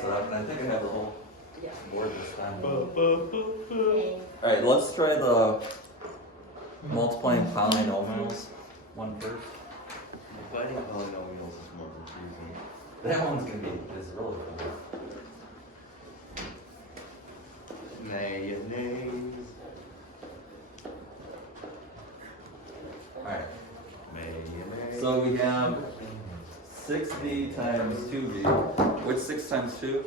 mix it up, and I think I have the whole Yeah. board this time. Alright, let's try the multiplying polynomials one first. Dividing polynomials is more confusing. That one's gonna be is really cool. Mayonnaise. Alright, Mayonnaise. so we have 6b times 2b. What's 6 times 2?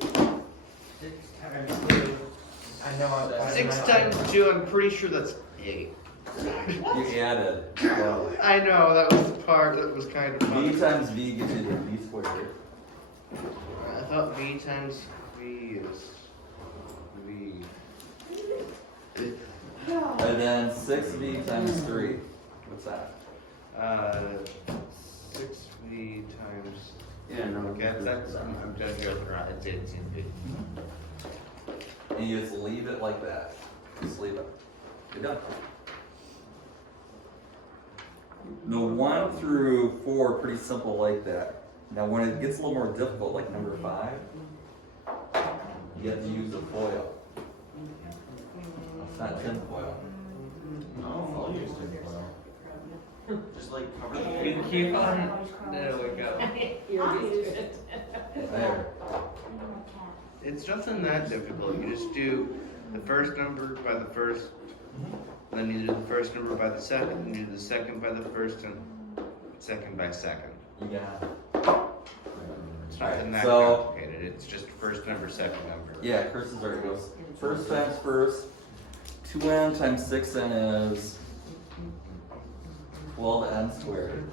6 times 2. I know it. 6 times 2, I'm pretty sure that's 8. You added 12. I know, that was the part that was kind of funny. b times v gives you the b squared. I thought v times v is v. And then 6v times 3. What's that? 6v times. Yeah, no. Okay, that's, I'm just joking around. It's 18v. And you just leave it like that. Just leave it. You're done. The 1 through 4 are pretty simple like that. Now when it gets a little more difficult, like number 5, you have to use a foil. It's not tin foil. No, I'll use tin foil. Just like cover the You keep on. There we go. You're used to it. There. It's nothing that difficult. You just do the first number by the first, then you do the first number by the second, and you do the second by the first, and second by second. You got it. It's Alright, nothing that so- complicated. It's just first number, second number. Yeah, curses already goes. First times first. 2n times 6n is 12n squared.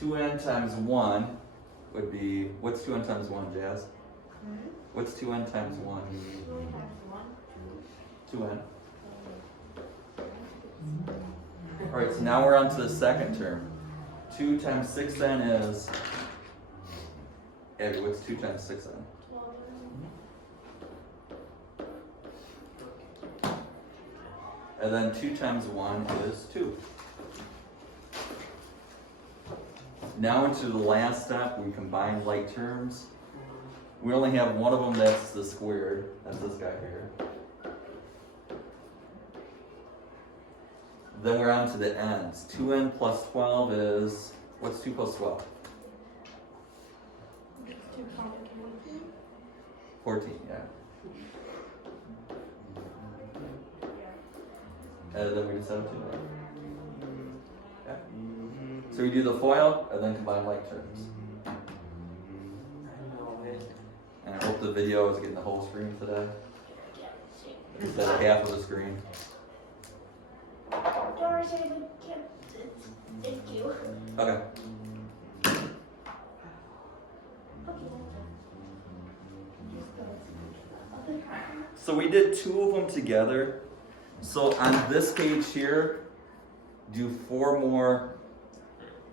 2n times 1 would be, what's 2n times 1, Jazz? What's 2n times 1? 2n. Alright, so now we're on to the second term. 2 times 6n is, Abby, what's 2 times 6n? And then 2 times 1 is 2. Now into the last step, we combine like terms. We only have one of them that's the squared. That's this guy here. Then we're on to the ends. 2n plus 12 is, what's 2 plus 12? 14, yeah. And then we just have 2. Yeah. So we do the FOIL and then combine like terms. And I hope the video is getting the whole screen today. Instead of half of the screen. Thank you. Okay. So we did 2 of them together. So on this page here, do 4 more,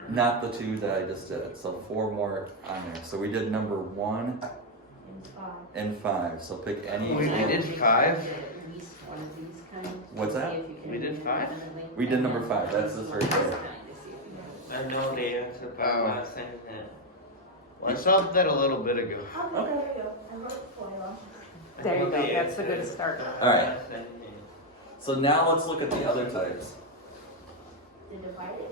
not the 2 that I just did. So 4 more on there. So we did number 1 and 5. So pick any. We did 5? What's that? We did 5? We did number 5. That's this right there. I know the answer, but I'm not saying that. Well, I saw that a little bit ago. There you go, that's a good start. Alright. So now let's look at the other types. The divided?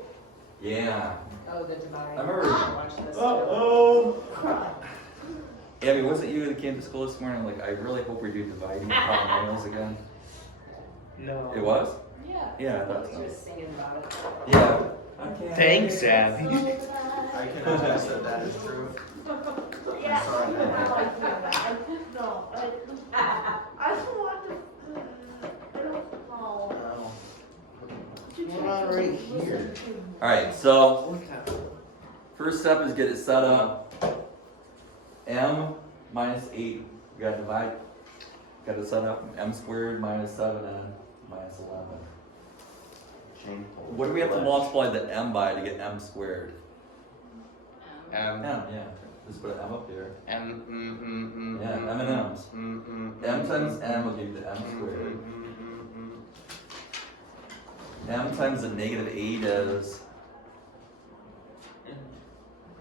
Yeah. Oh, the divide. I remember- Watch this. Uh-oh. Abby, was it you that came to school this morning? Like, I really hope we do dividing polynomials again. No. It was? Yeah. Yeah, I thought She so. was singing about it. Yeah. Thanks, Abby. I can attest that that is true. Yeah. sorry. No, I don't want to. I don't know. No. What on right here? Alright, so first step is get it set up. M minus 8, you gotta divide. Got it set up. M squared minus 7n minus 11. What do we have to multiply the m by to get m squared? M, yeah. Just put an m up here. Yeah, m and m's. M times m will give you the m squared. M times the negative 8 is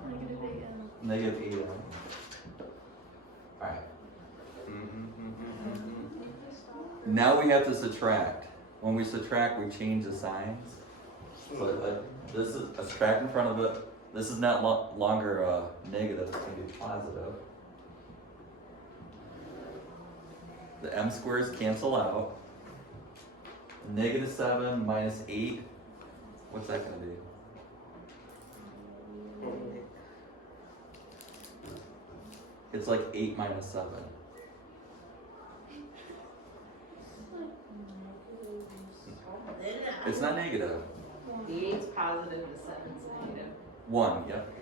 Negative 8m. negative 8m. Alright, now we have to subtract. When we subtract, we change the signs. So like, this is a subtract in front of it. This is not longer negative, it's going to be positive. The m squares cancel out. Negative 7 minus 8, what's that going to be? It's like 8 minus 7. It's not negative. The 8's positive, the 7's negative. 1, yep.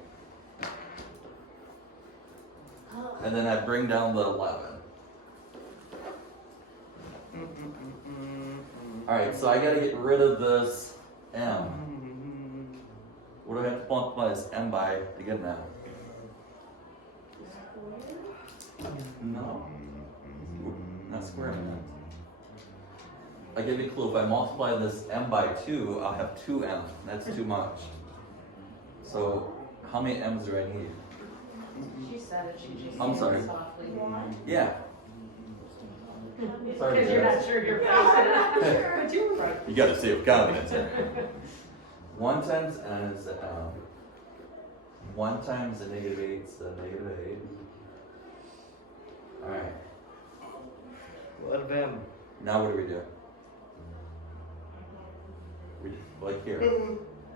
And then I bring down the 11. Alright, so I gotta get rid of this m. What do I have to multiply this m by to get an m? No. Not squaring it. I give you a clue. If I multiply this m by 2, I'll have 2m. That's too much. So, how many m's do I need? She said it, she just I'm said sorry. it softly. Yeah. Sorry, Because you're guys. not sure you're facing it. But you were right. You gotta say with confidence here. 1 times n is the m. 1 times the negative 8 is the negative 8. Alright, What of M? now what do? We, like here,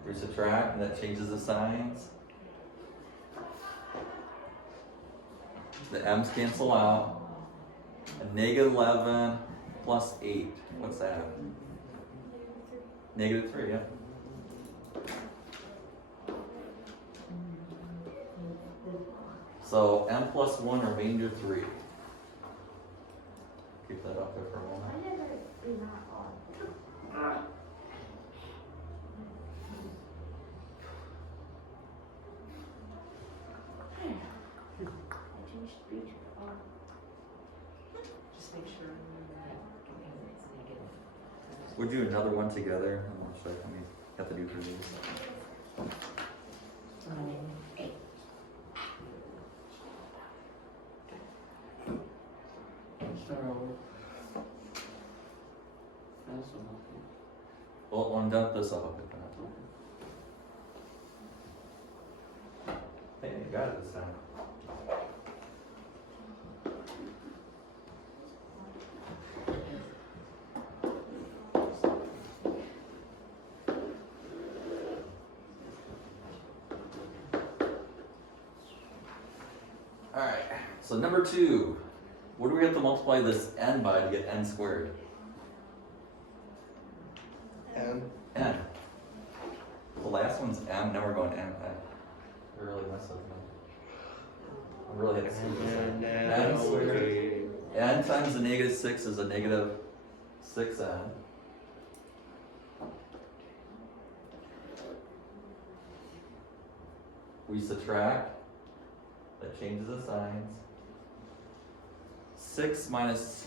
we subtract and that changes the signs. The m's cancel out. A negative 11 plus 8, what's that? Negative 3, yeah. So m plus 1, remainder 3. Keep that up there for a moment. I never do not on. I changed speech on. Just make sure it's negative. We'll do another one together. I'm not sure how many have to do for these. Well, when I'm done with this, I'll hook it back. Hey, you got it this time. Alright, so number 2. What do we have to multiply this n by to get n squared? M. N. The last one's m, now we're going n. I really messed up. I really had to see this. N squared. N times the negative 6 is a negative 6n. We subtract. That changes the signs. 6 minus,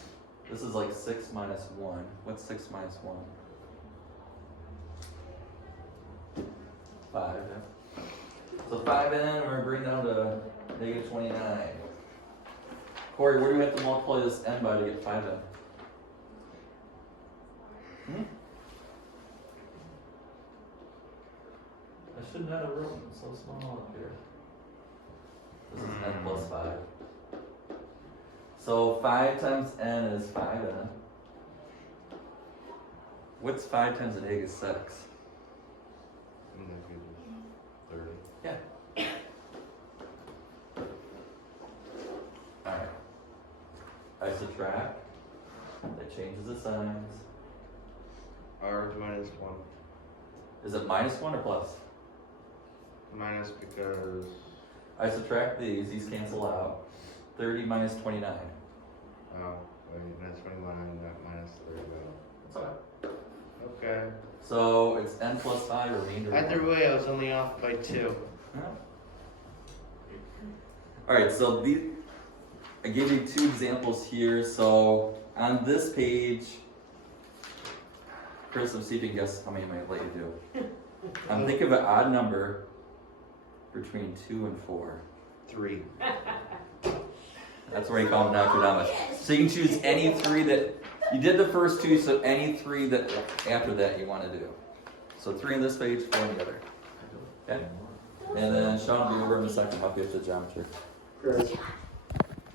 this is like 6 minus 1. What's 6 minus 1? 5. Yeah. So 5n, we're going to bring down to negative 29. Corey, where do we have to multiply this n by to get 5n? I shouldn't have written so small up here. This is n plus 5. So 5 times n is 5n. What's 5 times a negative 6? 30. Yeah. Alright. I subtract. That changes the signs. R minus 1. Is it minus 1 or plus? Minus because. I subtract these cancel out. 30 minus 29. Oh, wait, that's 21, not minus 30. That's alright. Okay. So it's n plus 5 remainder. Either way, I was only off by 2. Alright, so I gave you 2 examples here. So on this page, Chris, let's see if you can guess how many I might let you do. Think of an odd number between 2 and 4. 3. That's where you call them acronymic. So you can choose any 3 that, you did the first 2, so any 3 that after that you want to do. So 3 on this page, 4 on the other. Okay? And then Sean will be over in a second, help you with the geometry. Chris,